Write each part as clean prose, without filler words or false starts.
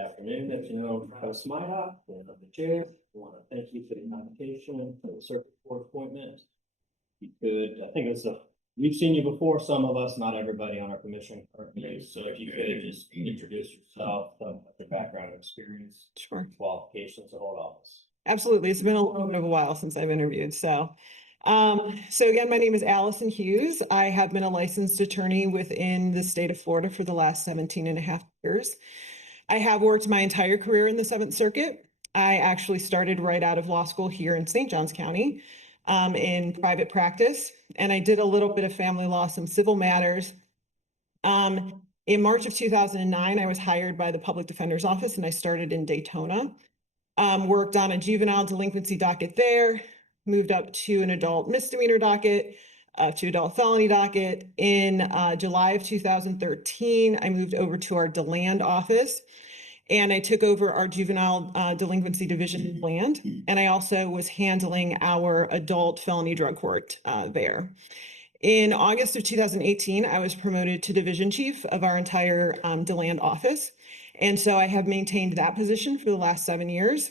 afternoon. As you know, I'm Travis Smydock, and I'm the chair. I want to thank you for the invitation for the circuit court appointment. You could, I think we've seen you before, some of us, not everybody on our commission currently. So if you could just introduce yourself, your background and experience, Sure. qualifications to hold office. Absolutely. It's been a little bit of a while since I've interviewed. So again, my name is Allison Hughes. I have been a licensed attorney within the state of Florida for the last 17 and a half years. I have worked my entire career in the Seventh Circuit. I actually started right out of law school here in St. Johns County in private practice, and I did a little bit of family law, some civil matters. In March of 2009, I was hired by the Public Defender's Office, and I started in Daytona. Worked on a juvenile delinquency docket there, moved up to an adult misdemeanor docket, to adult felony docket. In July of 2013, I moved over to our DeLand office, and I took over our juvenile delinquency division in Land, and I also was handling our adult felony drug court there. In August of 2018, I was promoted to division chief of our entire DeLand office. And so I have maintained that position for the last 7 years.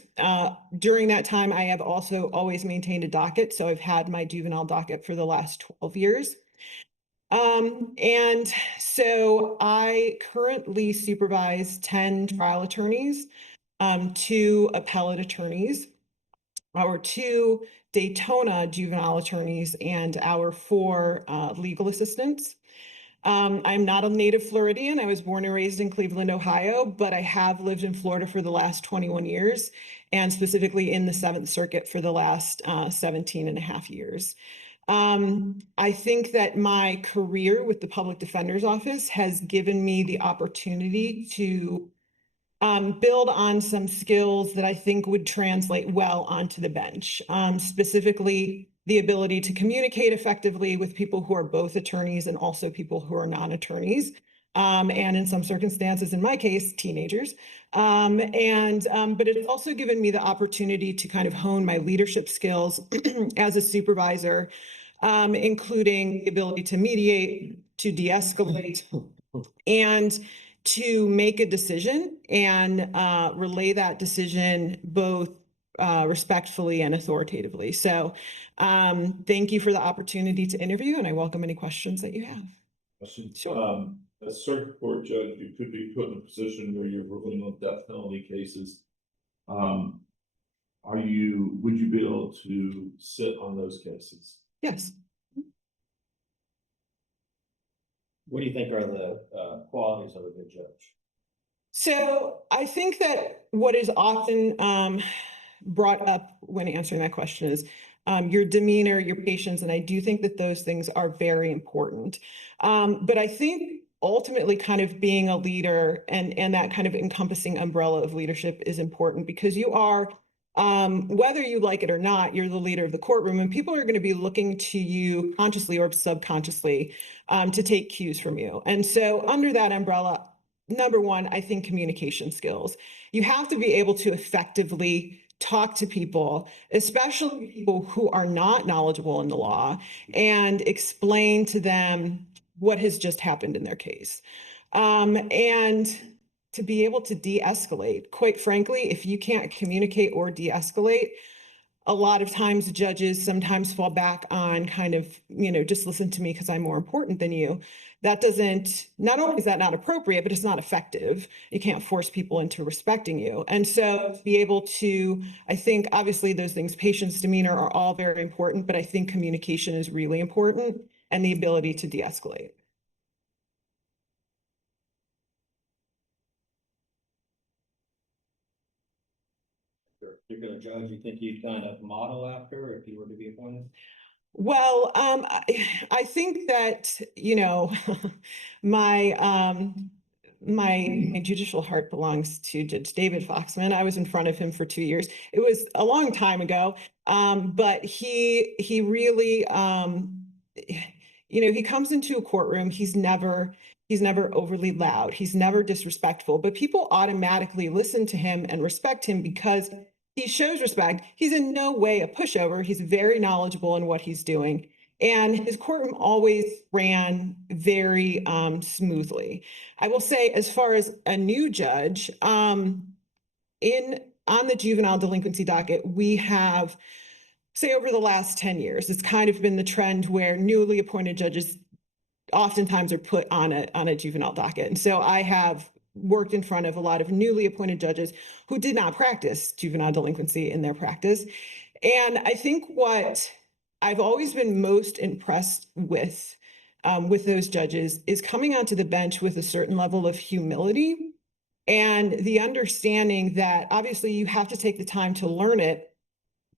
During that time, I have also always maintained a docket. So I've had my juvenile docket for the last 12 years. And so I currently supervise 10 trial attorneys, 2 appellate attorneys, our 2 Daytona juvenile attorneys, and our 4 legal assistants. I'm not a native Floridian. I was born and raised in Cleveland, Ohio, but I have lived in Florida for the last 21 years, and specifically in the Seventh Circuit for the last 17 and a half years. I think that my career with the Public Defender's Office has given me the opportunity to build on some skills that I think would translate well onto the bench, specifically the ability to communicate effectively with people who are both attorneys and also people who are non-attorneys. And in some circumstances, in my case, teenagers. But it's also given me the opportunity to kind of hone my leadership skills as a supervisor, including the ability to mediate, to de-escalate, and to make a decision and relay that decision both respectfully and authoritatively. So thank you for the opportunity to interview, and I welcome any questions that you have. Sure. As circuit court judge, you could be put in a position where you're ruling on death penalty cases. Would you be able to sit on those cases? Yes. What do you think are the qualities of a good judge? So I think that what is often brought up when answering that question is your demeanor, your patience, and I do think that those things are very important. But I think ultimately kind of being a leader and that kind of encompassing umbrella of leadership is important, because you are, whether you like it or not, you're the leader of the courtroom, and people are going to be looking to you consciously or subconsciously to take cues from you. And so under that umbrella, number one, I think communication skills. You have to be able to effectively talk to people, especially people who are not knowledgeable in the law, and explain to them what has just happened in their case. And to be able to de-escalate. Quite frankly, if you can't communicate or de-escalate, a lot of times judges sometimes fall back on kind of, just listen to me because I'm more important than you. That doesn't, not only is that not appropriate, but it's not effective. You can't force people into respecting you. And so to be able to, I think obviously those things, patience, demeanor are all very important, but I think communication is really important, and the ability to de-escalate. Particular judge you think you'd kind of model after if you were to be appointed? Well, I think that, my judicial heart belongs to Judge David Foxman. I was in front of him for 2 years. It was a long time ago, but he really, he comes into a courtroom. He's never overly loud. He's never disrespectful, but people automatically listen to him and respect him because he shows respect. He's in no way a pushover. He's very knowledgeable in what he's doing. And his courtroom always ran very smoothly. I will say, as far as a new judge, on the juvenile delinquency docket, we have, say, over the last 10 years, it's kind of been the trend where newly appointed judges oftentimes are put on a juvenile docket. And so I have worked in front of a lot of newly appointed judges who did not practice juvenile delinquency in their practice. And I think what I've always been most impressed with those judges is coming onto the bench with a certain level of humility and the understanding that obviously you have to take the time to learn it.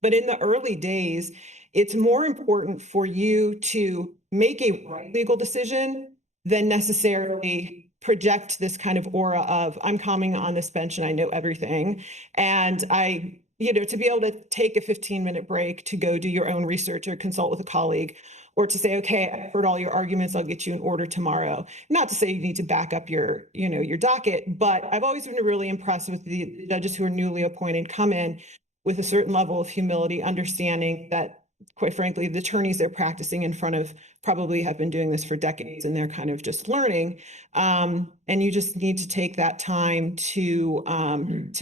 But in the early days, it's more important for you to make a right legal decision than necessarily project this kind of aura of, I'm coming on this bench and I know everything. And to be able to take a 15-minute break to go do your own research or consult with a colleague, or to say, okay, I've heard all your arguments, I'll get you an order tomorrow. Not to say you need to back up your docket, but I've always been really impressed with the judges who are newly appointed come in with a certain level of humility, understanding that, quite frankly, the attorneys they're practicing in front of probably have been doing this for decades and they're kind of just learning. And you just need to take that time to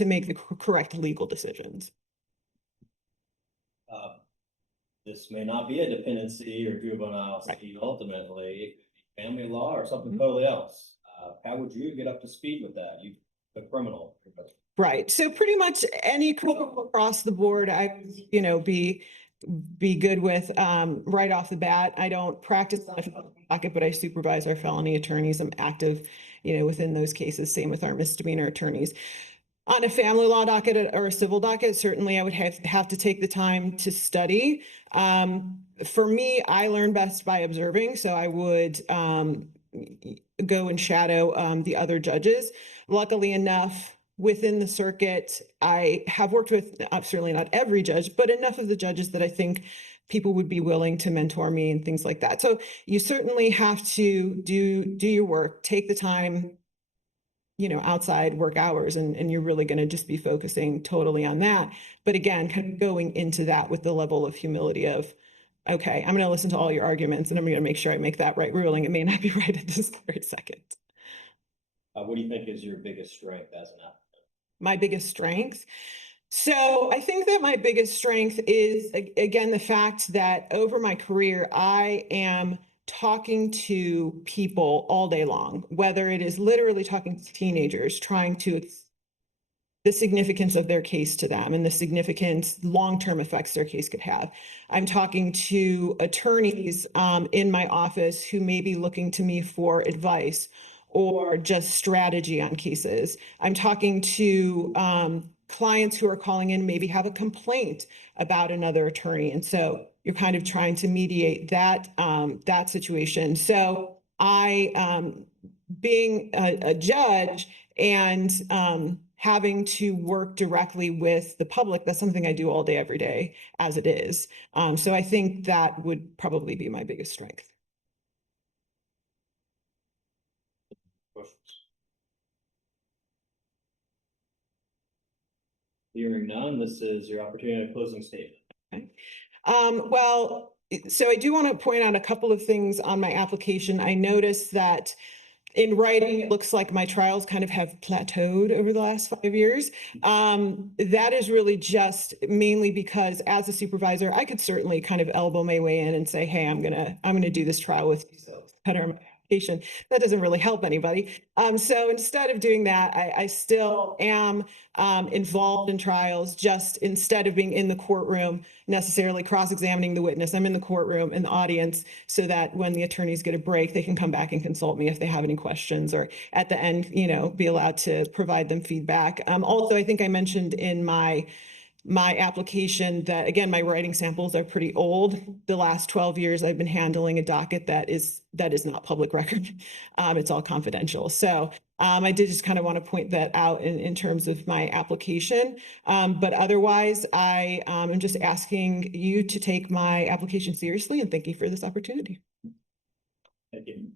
make the correct legal decisions. This may not be a dependency or juvenile seat ultimately. It could be family law or something totally else. How would you get up to speed with that? You, a criminal. Right. So pretty much any criminal across the board, I be good with right off the bat. I don't practice on a felony docket, but I supervise our felony attorneys. I'm active, within those cases. Same with our misdemeanor attorneys. On a family law docket or a civil docket, certainly I would have to take the time to study. For me, I learn best by observing, so I would go and shadow the other judges. Luckily enough, within the circuit, I have worked with certainly not every judge, but enough of the judges that I think people would be willing to mentor me and things like that. So you certainly have to do your work, take the time, outside work hours, and you're really going to just be focusing totally on that. But again, kind of going into that with the level of humility of, okay, I'm going to listen to all your arguments and I'm going to make sure I make that right ruling. It may not be right at this very second. What do you think is your biggest strength as an applicant? My biggest strength. So I think that my biggest strength is, again, the fact that over my career, I am talking to people all day long, whether it is literally talking to teenagers, trying to the significance of their case to them and the significant long-term effects their case could have. I'm talking to attorneys in my office who may be looking to me for advice or just strategy on cases. I'm talking to clients who are calling in, maybe have a complaint about another attorney. And so you're kind of trying to mediate that, that situation. So I, being a judge and having to work directly with the public, that's something I do all day, every day as it is. So I think that would probably be my biggest strength. Questions? Hearing none, this is your opportunity to closing statement. Okay. Well, so I do want to point out a couple of things on my application. I noticed that in writing, it looks like my trials kind of have plateaued over the last 5 years. That is really just mainly because as a supervisor, I could certainly kind of elbow my way in and say, hey, I'm gonna do this trial with you, so it's better in my application. That doesn't really help anybody. So instead of doing that, I still am involved in trials, just instead of being in the courtroom necessarily cross-examining the witness, I'm in the courtroom in the audience, so that when the attorneys get a break, they can come back and consult me if they have any questions, or at the end, be allowed to provide them feedback. Also, I think I mentioned in my application that, again, my writing samples are pretty old. The last 12 years, I've been handling a docket that is not public record. It's all confidential. So I did just kind of want to point that out in terms of my application. But otherwise, I am just asking you to take my application seriously, and thank you for this opportunity. Thank you.